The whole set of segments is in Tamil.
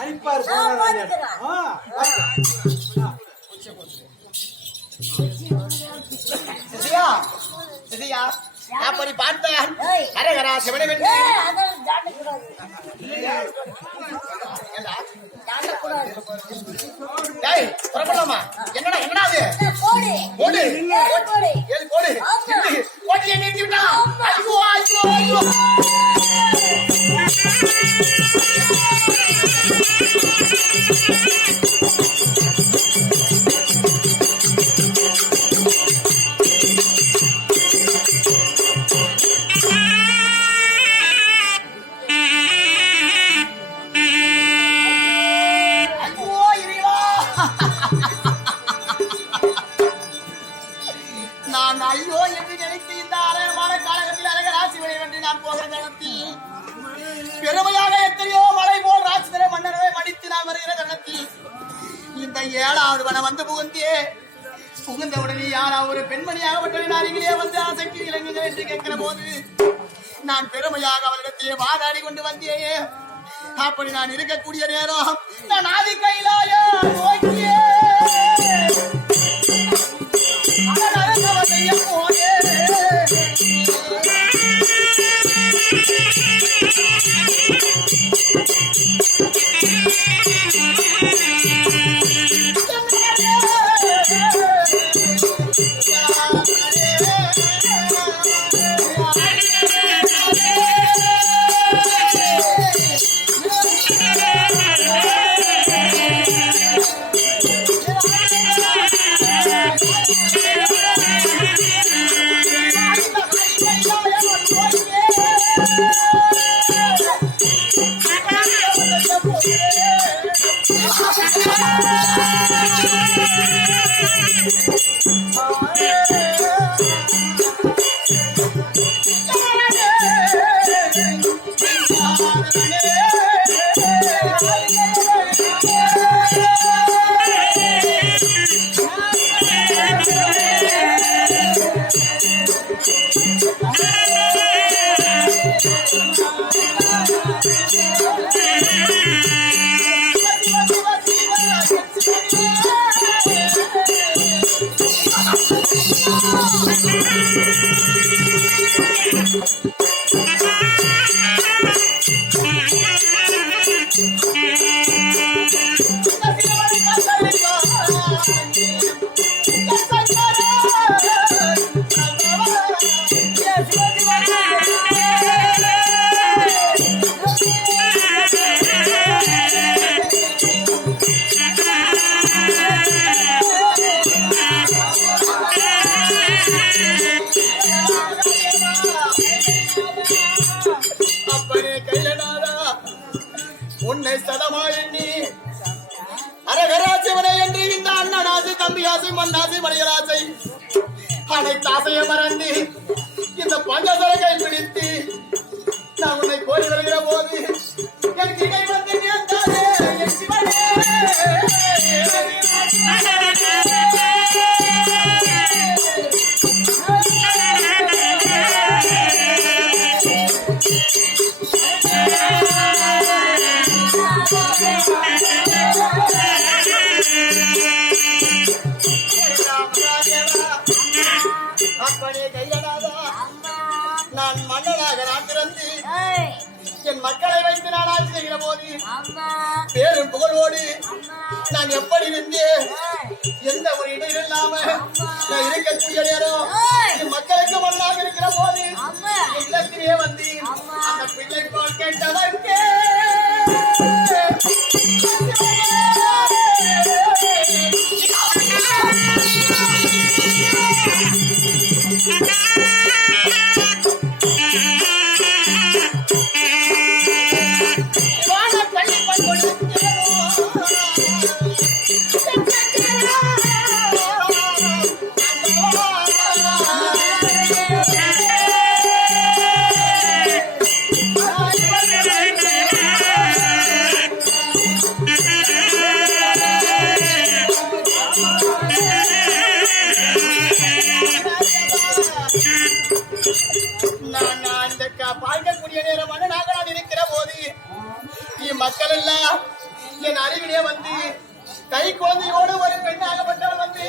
அழிப்பார் சிசியா சிசியா அப்படி பார்த்தேன் அரகரா சிவனை வென்று புறப்படலாமா? என்னடா என்னடா அது போடு போடு போட்டியை நிறுத்தி விட்டா. ஐயோ ஐயோ ஐயோ பெருமையாக எத்தனையோ மலை போல் ராட்சசரை மன்னரை மடித்து நான் வருகிற தருணத்தில் இந்த 7வது வனம் வந்து புகுந்த உடனே யாரா ஒரு பெண்மணியாகப்பட்ட நாரிகளே வந்து ஆசைக்கு இறங்குங்கள் என்று கேட்கிற போது நான் பெருமையாக அவரிடத்திலே வாதாடி கொண்டு வந்தேனே. அப்படி நான் இருக்கக்கூடிய நேரம் நான் ஆதி கையிலாய நோக்கியே போதே உன்னை சதமா எண்ணி அரகராசிவனை என்று இந்த அண்ணனாசி தம்பியாசி மண்ணாசி மணியராசை அனைத்து ஆசையை மறந்து இந்த பஞ்சசரை கைப்பிடித்து நான் உன்னை கோரி வருகிற போது எனக்கு கை வந்து நேர்ந்தாரே என் சிவனே நான் மன்னனாக நாட்டிறந்து என் மக்களை வைத்து நான் ஆட்சி செய்கிற போது பேரும் புகழோடு நான் எப்படி இருந்தேன் எந்த ஒரு இடையில் இல்லாம நான் இருக்கக்கூடிய நேரம் என் மக்களுக்கு மண்ணாக இருக்கிற போது இல்லத்திலே வந்து அந்த பிள்ளை போல் கேட்டதற்கே பார்க்கக்கூடிய நேரம் மன்னனாக நான் இருக்கிற போது மக்கள் எல்லாம் என் அருகிலே வந்து கை குழந்தையோடு ஒரு பெண்ணாகப்பட்டவள் வந்து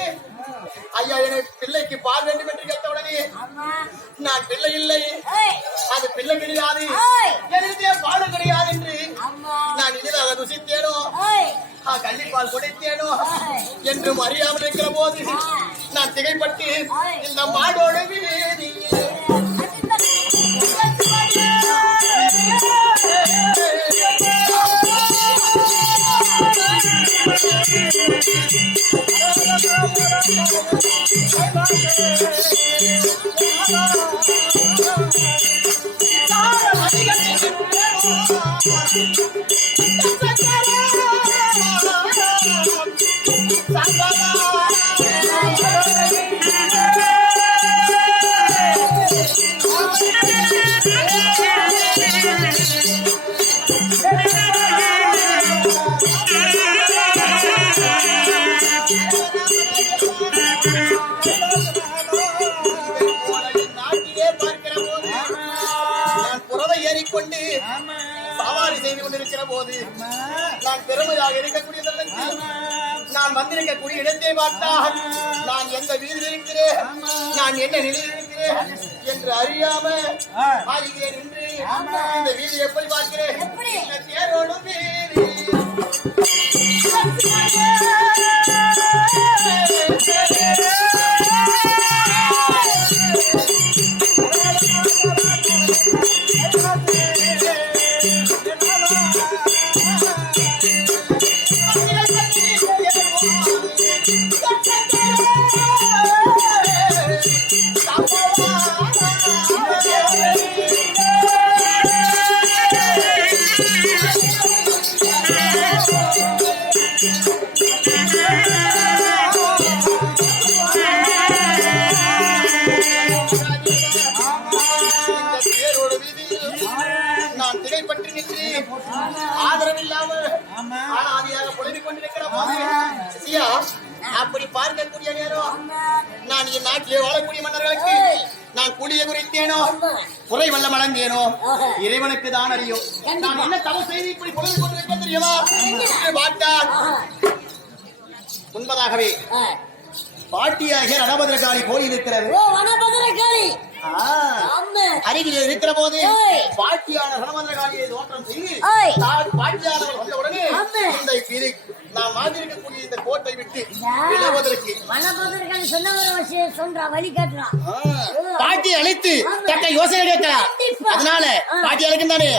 ஐயா எனக்கு பிள்ளைக்கு பால் வேண்டும் என்று கேட்ட உடனே நான் பிள்ளை இல்லை, அது பிள்ளை கிடையாது, எனக்கு பால் கிடையாது என்று நான் இனிதாக ருசித்தேனோ கள்ளிப்பால் கொடுத்தேனோ என்றும் அறியாமல் இருக்கிற போது நான் திகைப்பட்டு இந்த மாடோடு வீதி ஏறிக்கொண்டு சவாரி செய்து கொண்டிருக்கிற போது நான் பெருமையாக இருக்கக்கூடிய நான் வந்திருக்கக்கூடிய இடத்தை பார்த்தால் நான் எந்த வீதியில் இருக்கிறேன், நான் என்ன நிலையில் இருக்கிறேன் என்று அறியாம ஆகிறேன் என்று இந்த வீதியை போய் பார்க்கிறேன். தேரோடும் வீதி ஆதரவில்லாமல் ஆதியாக புலம்பிக் கொண்டிருக்கிற அப்படி பார்க்கக்கூடிய நேரம் நான் என் நாட்டிலே வாழக்கூடிய மன்னர்களுக்கு நான் கூலிய குறித்தேனோ குறை வல்லம் வழங்கியேனோ இறைவனுக்கு தான் அறியும். நான் என்ன தவறு செய்து இப்படி புலம்பிக் கொண்டிருக்க தெரியுமா பார்த்தால் முன்பதாகவே பாட்டியாக ரணபத்ரகாளி கோயில் இருக்கிறது. அருகில் இருக்கிற போது பாட்டியான ரணபத்ரகாளியை தோற்றம் செய்து பாட்டியானவள் வந்தவுடனே நாம் மாற்றிருக்கக்கூடிய இந்த கோட்டை விட்டு விலகுவதற்கு பாட்டியை அழைத்து தக்க யோசனை கேட்கலாம். அதனால பாட்டி அழைக்கின்றானே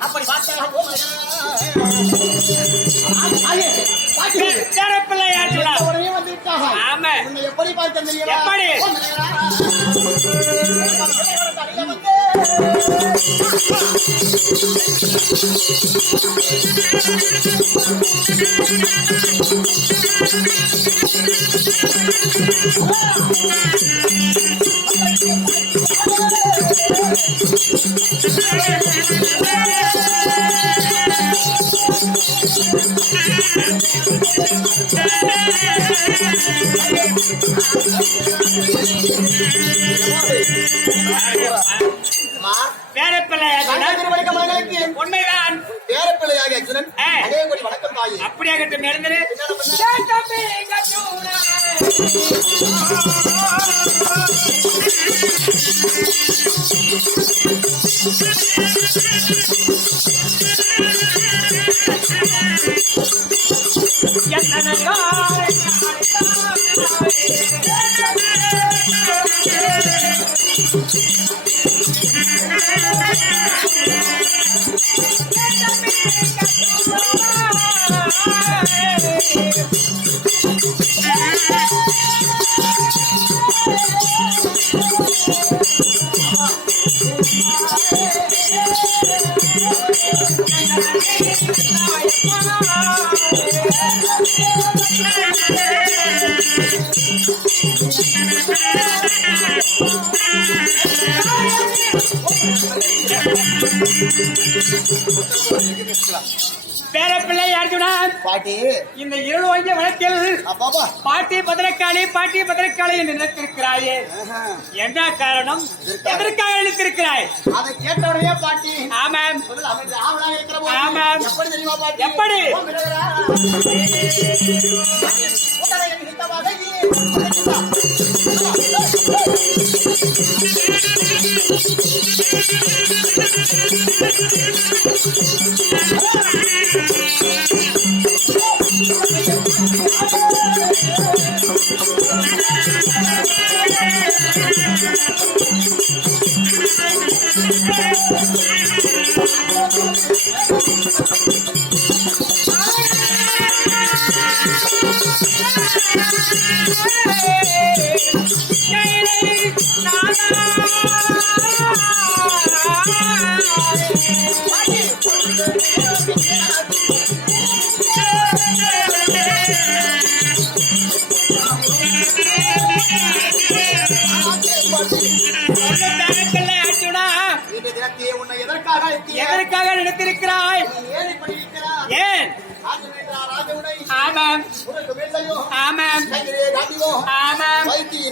அப்படி பார்த்தா உடனே வந்து விட்டாக. உன்னை எப்படி பார்க்க தெரியுமா? உண்மைதான். பேரப்பிள்ளையாக அதே கோடி வணக்கம் தாயே. அப்படியாகட்டும் நடந்தது. பேரப்பிள்ளை அர்ஜுனா பாட்டி இந்த இருள் வாங்கிய வழக்கில் பாப்பா பாட்டி பத்திரக்காளி என்று நினைத்திருக்கிறாயே, என்ன காரணம்? எதற்காக நினைத்திருக்கிறாய்? அதை கேட்ட உடனே பாட்டி ஆமாம் ஆமாம் எப்படி தெரியுமா பாட்டி? எப்படி? எதற்காக நினைத்திருக்கிறாய்? ஏன்? ஆமாம் ஆமாம் ஆமாம்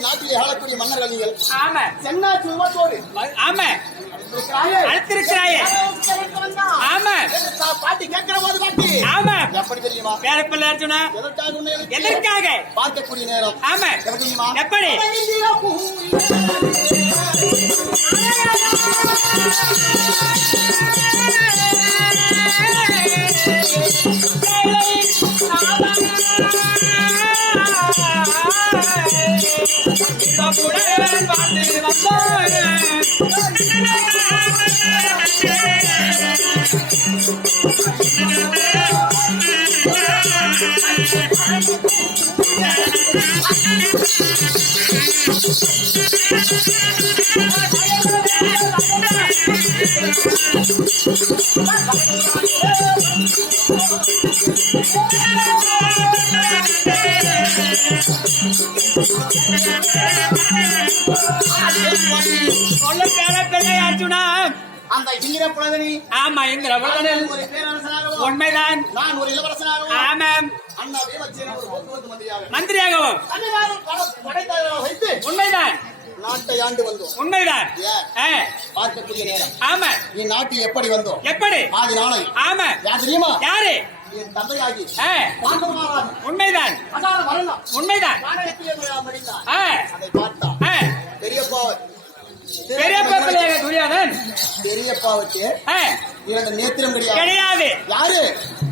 நாட்டிலே ஆளக்கூடிய மன்னர்கள் நீங்கள். ஆமாம் சென்னாட்சி உருவத்தோடு ஆமாம் அழைத்திருக்கிறாயே. ஆமாம் பாட்டி கேட்கிற போது பாட்டி ஆமாம் எப்படி தெரியுமா? பேரப்பிள்ளை அர்ஜுனா எதற்காக பார்க்கக்கூடிய நேரம் ஆமாம் எப்படி தெரியுமா? எப்படி? அர்ஜுனா அந்த இந்திர புலகனி ஆமா இந்திர புலகனில் ஒரு பேரரசனாகவும் உண்மைதான் நான் ஒரு இளவரசனாகவும் ஆமாம் அண்ணா வீமச்சேன ஒரு போக்குவரத்து மந்திரியாகவும் படைத்தலைவராக வைத்து உண்மைதான் நாட்டை ஆண்டு வந்தோம். உண்மைதான் பார்க்கக்கூடிய நேரம் ஆமா இந்நாட்டில் எப்படி வந்தோம்? எப்படி? ஆதி நாளை ஆமா யார் தெரியுமா? யாரு? என் தந்தையாகி உண்மைதான் உண்மைதான் அதை பார்த்தா பெரியப்பா பெரியப்பா துரியோதன் பெரியப்பாவுக்கு இரண்டு நேத்திரம் கிடையாது. கிடையாது. யாரு?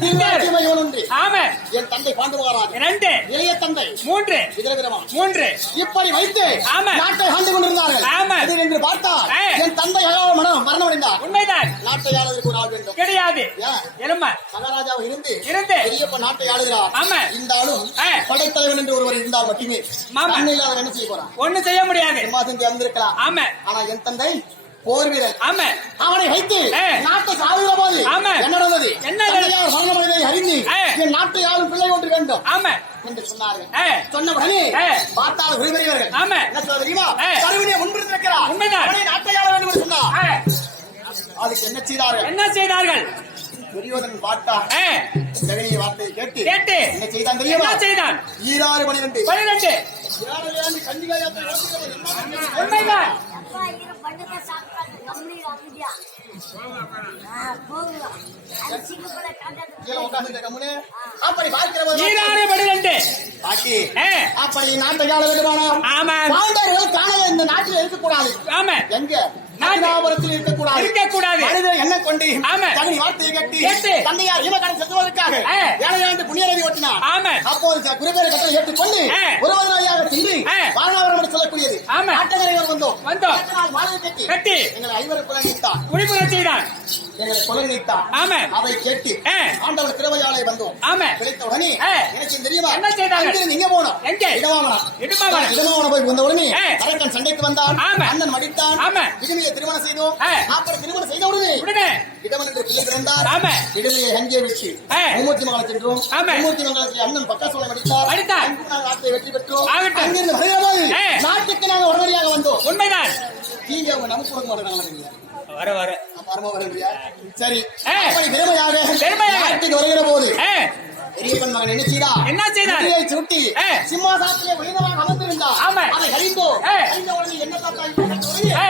திவ்யாட்சிமை ஒன்று. ஆமா. என் தந்தை பாண்டு மகாராஜ். 2. இளைய தந்தை 3. விஜயபிரமன். 3. இப்படி வைத்து ஆமா. நாட்டை ஆண்டு கொண்டிருந்தார்கள். ஆமா. இது என்று பார்த்தால் ஆ. என் தந்தை மரணமடைந்தார். உண்மைதான். நாட்டை ஆளுவதற்கு ஒரு ஆள் வேண்டும். கிடையாது. ஏன்? எலும்பா மகாராஜாவை இருந்து இருந்து பெரியப்ப நாட்டை ஆளுகிறார். ஆமா. இந்த ஆளும் ஆ. படைத்தலைவன் என்று ஒருவர் இருந்தால் மட்டுமே ஆமா. அன்னையில் அவர் என்ன செய்ய போறான்? ஒண்ணு செய்ய முடியாது. சிம்மாசனத்தை அமர்ந்திருக்கலாம். ஆமா. ஆனா என் தந்தை போர் வீரர். ஆமா. அவனை வைத்து ஆ. நாட்டை சாதுகிற போது ஆமா. என்ன நடந்தது? என்ன நடந்தது? தந்தையார் மரணமடைந்ததை அறிந்து ஆ. என் நாட்டை ஆளும் பிள்ளை ஒன்று வேண்டும் ஆமா. என்று சொன்னார்கள். ஆ. சொன்ன உடனே ஆ. பார்த்தால் விரும்புகிறவர்கள் ஆமா. என்ன சொல்ல தெரியுமா? ஆ. கருவினை முன்பிருந்திருக்கிறார். உண்மைதான். அவனை நாட்டை ஆள வேண்டும் என்று சொன்னார். ஆ. அதுக்கு என்ன செய்தார்கள்? என்ன செய்தார்கள்? துரியோதனன் பார்த்தா ஆ. ஜெகனிய வார்த்தையை கேட்டு கேட்டு என்ன செய்தான் தெரியுமா? என்ன செய்தான்? 12 12. கண்டிகா உண்மைதான். அப்பா இரு பண்ணத சாப்பிட்டாங்க கம்பெனி அமைதியா போங்க அது சிங்கப்பட காட்டாது உட்கார்ந்து கம்முனு அப்படி பார்க்கிற போது 12. பாட்டி ஆ. அப்படி நாட்டை ஆள வேண்டுமானா ஆமா. பாண்டவர்கள் காணவே இந்த நாட்டில் இருக்கக்கூடாது. ஆமா. எங்க நாகராபுரத்தில் இருக்கக்கூடாது. இருக்கக்கூடாது. மனிதர் என்ன கொண்டு ஆமா. தகுதி வார்த்தையை கட்டி கேட்டு தந்தையார் ஈமக்கடன் செலுத்துவதற்காக ஆ. ஏழையாண்டு புண்ணியரவி ஓட்டினார். ஆமா. அப்போது குருபேர கட்டளை ஏற்றுக்கொண்டு ஆ. ஒருவராயாக சென்று ஆ. வாரணாவரம் என்று சொல்லக்கூடியது ஆமா. ஆட்டங்கரைவர் வந்தோம். வந்தோம். மாலை கட்டி கட்டி எங்களை ஐவரை கொலை நீத்தார். குடிப்புற செய்தான். எங்களை கொலை நீத்தார். ஆமா. அதை கேட்டு ஆ. ஆண்டவர் திருவையாளை வந்தோம். ஆமா. கிடைத்த உடனே ஆ. எனக்கு தெரியுமா என்ன செய்தார்கள்? அங்கிருந்து இங்க போனோம். எங்கே? இடமாவனம். இடமாவனம் போய் வந்த உடனே ஆ. அரக்கன் சண்டைக்கு வந்தான். ஆமா. அண்ணன் மடித்தான். ஆமா. விடுமையை திருமணம் செய்தோம். ஆ. அப்புறம் திருமணம் செய்த உடனே உடனே இடமன் என்று பிள்ளை பிறந்தார். ஆமா. விடுமையை அங்கே வச்சு ஆ. மூர்த்தி மங்கலம் சென்றோம். ஆமா. மூர்த்தி மங்கலத்தில் அண்ணன் பக்காசோலை மடித்தார். மடித்தார். அங்கு நாங்கள் ஆட்டை வெற்றி பெற்றோம். ஆகட்டும். அங்கிருந்து வருகிற போது ஆ. நாட்டுக்கு நாங்கள் உடனடியாக வந்தோம். உண்மைதான். நீங்க அவங்க நமக்கு கொடுக்க மாட்டேங்கிறாங்க. வர வர பரம வருகிறியா? சரி ஆ. அப்படி பெருமையாக பெருமையாக நாட்டுக்கு வருகிற போது ஆ. பெரியப்பன் மகன் என்ன செய்தான்? என்ன செய்தான்? முடியை சுட்டி ஆ. சிம்மாசனத்திலே உயரமாக அமர்ந்திருந்தான். ஆமா. அதை கழிந்தோ ஆ. கழிந்த உடனே என்ன தாத்தா இப்படி கட்ட உடனே ஆ.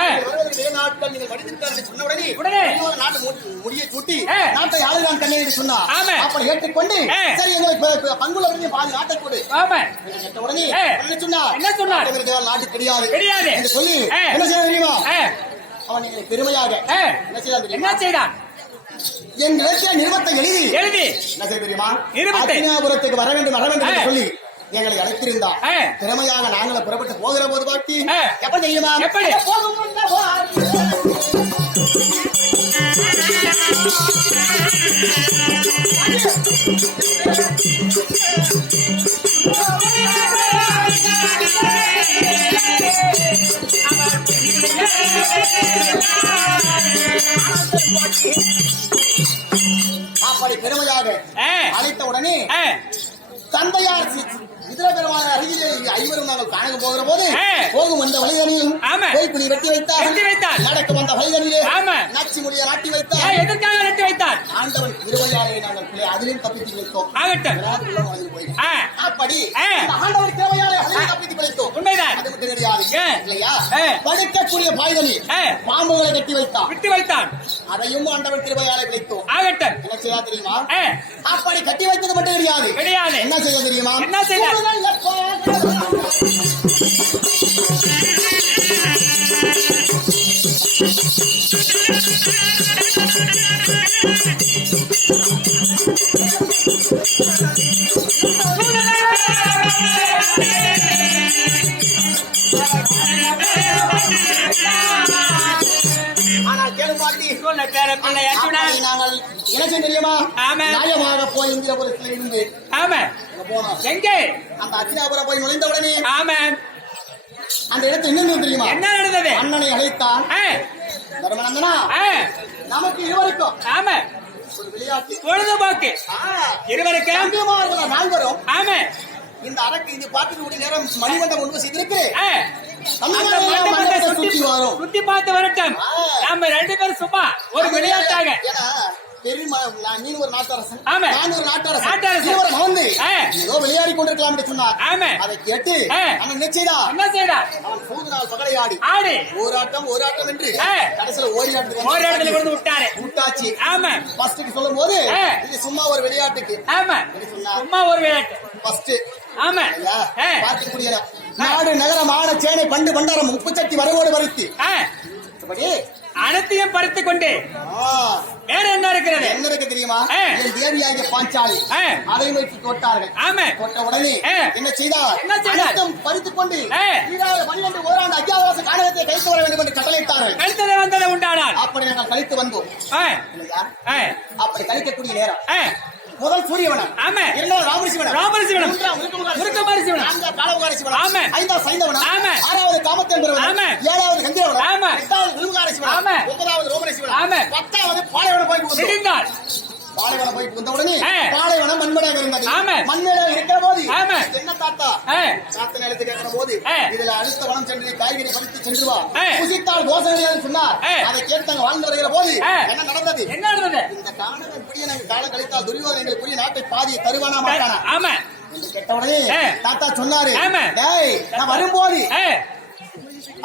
ஆ. வருவதற்கு வேறு நாட்கள் நீங்கள் மடித்திருக்கிறார் என்று சொன்ன உடனே உடனே இன்னொரு நாட்டு முடியை சுட்டி ஆ. நாட்டை ஆளுதான் கண்ணே என்று சொன்னார். ஆமா. அப்படி ஏற்றுக்கொண்டு ஆ. சரி எங்களுக்கு பங்குள்ள உடனே பாதி நாட்டை கொடு ஆமா. என்று கேட்ட உடனே ஆ. என்ன சொன்னார்? என்ன சொன்னார்? நாட்டு கிடையாது கிடையாது என்று சொல்லி ஆ. என்ன செய்ய தெரியுமா? ஆ. அவன் எங்களை பெருமையாக ஆ. என்ன செய்தான் என்ன தெரியுமா? செய்தான்? என் நிலத்திய நிறுவத்தை எழுதி எழுதி என்ன செய்ய தெரியுமா? நிறுவத்தை. அத்தினாபுரத்துக்கு வர வேண்டும் என்று ஆ. சொல்லி எங்களை அழைத்திருந்தார். ஆ. திறமையாக நாங்கள் புறப்பட்டு போகிற போது பாட்டி ஆ. எப்ப தெரியுமா? எப்படி? போகும் முன்னே அப்படி பெருமையாக ஆ. அழைத்த உடனே ஆ. தந்தையார் இதர பெருமான அருகிலே ஐவரும் நாங்கள் காண போகிற போது ஆ. போகும் அந்த வழிதனில் ஆமா. போய்ப்புலி வெட்டி வைத்தார். வெட்டி வைத்தார். நடக்கும் அந்த வழிதனிலே ஆமா. நாச்சி மொழியை நாட்டி ஏன் வைத்தார். எதற்காக நட்டு வைத்தார்? ஆண்டவன் திருவையாரை நாங்கள் பிள்ளை அதிலும் தப்பித்து வைத்தோம். ஆகட்டும். போயிடும். ஆ. அப்படி ஆ. இந்த ஆண்டவன் திருவையாரை அதிலும் தப்பித்து வைத்தோம். உண்மைதான். அது மட்டும் கிடையாது. ஏன்? இல்லையா? ஆ. படுக்கக்கூடிய பாய்தனி ஆ. பாம்புகளை கட்டி வைத்தான். விட்டு வைத்தான். அதையும் ஆண்டவன் திருவையாரை விளைத்தோம். ஆகட்டும். என்ன செய்யா தெரியுமா? ஆ. அப்படி கட்டி வைத்தது மட்டும் கிடையாது. கிடையாது. என்ன செய்ய தெரியுமா? என்ன செய்தார்? ஆனால் கேளு பாட்டி, சொன்ன பேர பிள்ளை அர்ஜுனா. அப்படி நாங்கள் என்ன செய்ய தெரியுமா? ஆமா. நியாயமாக போய் இந்திரபுரத்தில் இருந்து ஆமா. அங்க போனோம். எங்கே? அந்த அத்தினாபுரம் போய் நுழைந்த உடனே ஆமா. அந்த இடத்துல என்ன தெரியுமா? என்ன நடந்தது? அண்ணனை அழைத்தான். ஆ. தர்மநந்தனா, ஆ. நமக்கு இருவருக்கும் ஆமா. ஒரு விளையாட்டு. பொழுதுபோக்கு இருவருக்கு. தம்பிமார்கள நால்வரும் ஆமா. இந்த அரக்கு இது பார்க்கக்கூடிய நேரம் மணிமண்டம் முன்பு செய்திருக்கிறேன். ஆ. அந்த மண்டபத்தை சுற்றி வரும். சுத்தி பார்த்து வரட்டும். நம்ம 2 பேரும் சும்மா ஒரு விளையாட்டாக. ஏன்னா பெரிய நீ ஒரு நாட்டரசன், ஆமா. நான் ஒரு நாட்டரசன். நாட்டரசன். இருவரும் வந்து ஆ. ஏதோ விளையாடி கொண்டிருக்கலாம் என்று சொன்னார். ஆமா. அதை கேட்டு ஆ. அவன் என்ன செய்தான்? என்ன செய்தார்? அவன் சூது நாள் பகலை ஆடி ஆடு ஒரு ஆட்டம் என்று ஆ. கடைசியில ஓடி ஒரு இடத்துல கொண்டு விட்டாரு. விட்டாச்சு. ஆமா. ஃபர்ஸ்டுக்கு சொல்லும் போது ஆ. இது சும்மா ஒரு விளையாட்டுக்கு ஆமா. என்ன சொன்னார்? சும்மா ஒரு விளையாட்டு. ஃபர்ஸ்ட் ஆமா. ஆ. பார்க்கக்கூடிய நாடு நகர மாட சேனை பண்டு பண்டாரம் உப்பு சட்டி வரவோடு வரித்து ஆ. இப்படி அனைத்தையும் பறித்துக் கொண்டு ஆ, வேற என்ன இருக்கிறது? என்ன இருக்கு தெரியுமா? ஆ. என் தேவியாகிய பாஞ்சாலி ஆ. அதை வைத்து தொட்டார்கள். ஆமா. தொட்ட உடனே ஆ. என்ன செய்தார்? என்ன செய்தார்? அனைத்தும் பறித்துக் கொண்டு ஆ. 12 ஓராண்டு அஜ்ஞாதவாச காலகத்தை கழித்து வர வேண்டும் என்று கட்டளையிட்டார்கள். கழுத்ததை வந்ததை உண்டானால் அப்படி நாங்கள் கழித்து வந்தோம். ஆ, இல்லையா? ஆ, அப்படி கழிக்கக்கூடிய நேரம் ஆ. முதல் சூரியவனம், ஆமா. இரண்டாவது ராமரிசிவனம், ராமரிசிவனம், மூன்றாவது முருகமுகாரி முருகமுகாரிசிவனம், நான்காவது காலமுகாரிசிவனம், ஆமா. ஐந்தாவது சைந்தவனம், ஆமா. ஆறாவது காமத்தேன் பெருவனம், ஆமா. ஏழாவது கந்திரவனம், ஆமா. எட்டாவது முருகமுகாரிசிவனம், ஆமா. ஒன்பதாவது ரோமரிசிவனம், ஆமா. 10வது பாலைவனம் போய் புகுந்தோம். விடுந்தாள். பாலைவனம் போய் புகுந்த உடனே ஆ. பாலைவனம் மண்மேடாக இருந்தது. ஆமா. மண்மேடாக இருக்கிற போது ஆமா. என்ன தாத்தா ஆ, சாத்த நிலத்து கேட்கிற போது ஆ. இதுல அடுத்த வனம் சென்று நீ காய்கறி பறித்து சென்று வா, ஆ. புசித்தால் தோசை சொன்னார். ஆ. அதை கேட்டு அங்க வாழ்ந்து வருகிற போது ஆ. என்ன நடந்தது? என்ன நடந்தது? இந்த காலம் இப்படியே நாங்கள் காலம் கழித்தால் துரியோதனன் எங்களுக்குரிய நாட்டை பாதியை தருவானா மாட்டானா ஆமா. என்று கேட்ட உடனே ஆ. தாத்தா சொன்னாரு, ஆமா. டேய் நான் வரும்போது ஆ,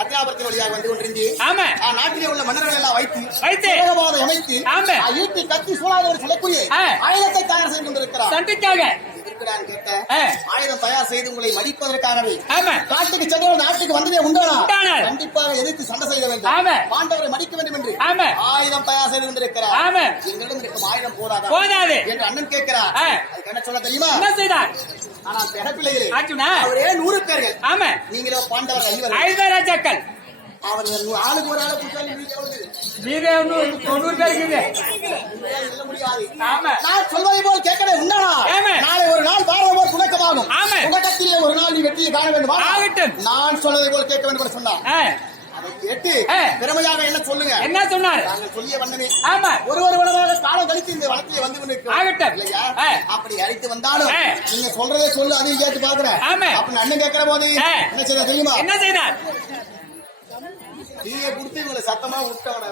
அத்தியாபத்தின் வழியாக வந்து கொண்டிருந்தேன். ஆமா. நாட்டிலே உள்ள மன்னர்கள் எல்லாம் வைத்து வைத்து. உலகவாதம் அமைத்து ஆமா. ஈட்டி கத்தி சூழாதவர் சொல்லக்கூடிய ஆ. ஆயுதத்தை தயார் செய்து கொண்டிருக்கிறார். சண்டைக்காக. இருக்கிறான்னு கேட்ட ஆ. ஆயுதம் தயார் செய்து உங்களை மடிப்பதற்காகவே ஆமா. காட்டுக்கு சென்றவர் நாட்டுக்கு வந்ததே உண்டானா உண்டானால். கண்டிப்பாக எதிர்த்து சண்டை செய்ய வேண்டும், ஆமா. பாண்டவரை மடிக்க வேண்டும் என்று ஆமா. ஆயுதம் தயார் செய்து கொண்டிருக்கிறார். ஆமா. எங்களிடம் இருக்கும் ஆயுதம் போதாதா போதாது. என்று அண்ணன் கேட்கிறார். ஆ. அதுக்கு என்ன சொல்ல தெரியுமா? என்ன செய்தார்? ஆனால் பிறப்பிள்ளைகளே ஆச்சுனா? அவரே 100 பேர்கள், ஆமா. நீங்களோ பாண்டவர் 5 ஐவர் ராஜாக்கள். அவர் ஆளுக்கு ஒரு ஆளை புத்தாலி வீட்டு எவ்வளவு? மீதே 90 பேர் இருக்குது. சொல்ல முடியாது. ஆமா. நான் சொல்வதை போல் கேட்கவே உண்டானா? ஆமா. நாளை ஒரு நாள் பாரதம் போல் துவக்கமாகும். ஆமா. துவக்கத்திலே ஒரு நாள் நீ வெற்றியை காண வேண்டும். ஆகட்டும். நான் சொல்வதை போல் கேட்க வேண்டும் என்று சொன்னார். ஆ, அதை கேட்டு ஆ. பெருமையாக என்ன சொல்லுங்க? என்ன சொன்னார்? நாங்கள் சொல்லிய வண்ணமே ஆமா. ஒரு வனமாக காலம் கழித்து இந்த வனத்திலே வந்து கொண்டிருக்கிறோம். ஆகட்டும். இல்லையா? ஆ. அப்படி அழைத்து வந்தாலும் ஆ. நீங்க சொல்றதே சொல்லு, அதையும் கேட்டு பாக்குறேன். ஆமா. அப்படி அண்ணன் கேட்கிற போது ஆ. என்ன செய்ய தெரியுமா? என்ன செய்தார்? நீங்க கொடுத்து இவங்களை சத்தமா விட்டவன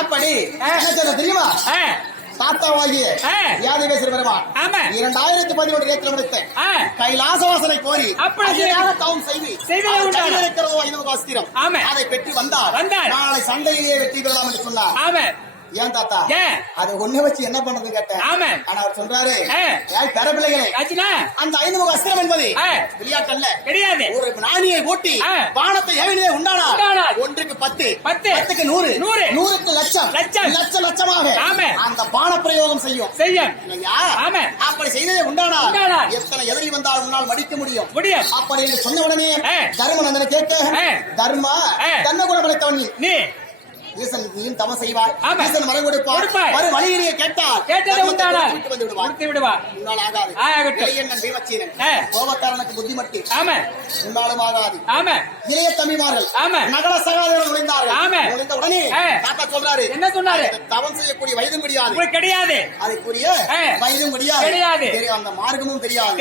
அப்படி என்ன செய்ய தெரியுமா? ஆ, தாத்தாவாகிய ஆ. யாதவேஸ்வர பெருமான் ஆமா. 2011 ஏற்றம் எடுத்த ஆ, கைலாசவாசனை கோரி அப்படி அதிகாக தவம் செய்து செய்ததை அவர் உண்டான. கையில் இருக்கிறதோ 5 அஸ்திரம், ஆமா. அதை பெற்று வந்தார். வந்தார். நாளை சண்டையிலே வெற்றி பெறலாம் என்று சொன்னார். ஆமா. ஏன் தாத்தா ஏன்? அதை ஒண்ணு வச்சு என்ன பண்றதுன்னு கேட்டேன். ஆமா. ஆனா அவர் சொல்றாரு, ஆ. ஏய் பிறப்பிள்ளைகளே, ஆச்சுனா? அந்த 5 அஸ்திரம் என்பது ஆ. விளையாட்டல்ல. கிடையாது. ஒரு நாணியை ஓட்டி ஆ. பானத்தை ஏவிலே உண்டானார். உண்டானார். ஒன்றுக்கு 10, 10, 10க்கு 100, 100, 100க்கு லட்சம், லட்சம், லட்சமாக ஆமா. அந்த பான பிரயோகம் செய்யும். செய்யும். இல்லையா? ஆமா. அப்படி செய்ததே உண்டானார். உண்டானார். எத்தனை எதிரி வந்தால் உன்னால் மடிக்க முடியும். முடியும். அப்படி என்று சொன்ன உடனே ஆ. தர்மநந்தனை கேட்க, ஆ. தர்மா ஆ. தன்ன குணம் படைத்தவன் நீ, நீ ஈசன் நீயும் தவம் செய்வாய், ஆமா. ஈசன் வரம் கொடுப்பார், கொடுப்பாய். வரும் வழியிலேயே கேட்டால் கேட்டதை தர்மத்தை உண்டானால் கொடுத்து வந்து விடுவார். கொடுத்து விடுவார். உன்னால் ஆகாது. ஆகட்டும். இளையண்ணன் பீமச்சீரன், ஆ. கோபக்காரனுக்கு புத்திமட்டி, ஆமா. உன்னாலும் ஆகாது. ஆமா. இளைய தம்பிமார்கள் ஆமா. நகர சகாதேவர்கள் நுழைந்தார்கள். ஆமா. நுழைந்த உடனே ஆ. தாத்தா சொல்றாரு, என்ன சொன்னாரு? அந்த தவம் செய்யக்கூடிய வயதும் முடியாது, உங்களுக்கு கிடையாது. அதுக்குரிய ஆ. வயதும் முடியாது, கிடையாது. அந்த மார்க்கமும் தெரியாது.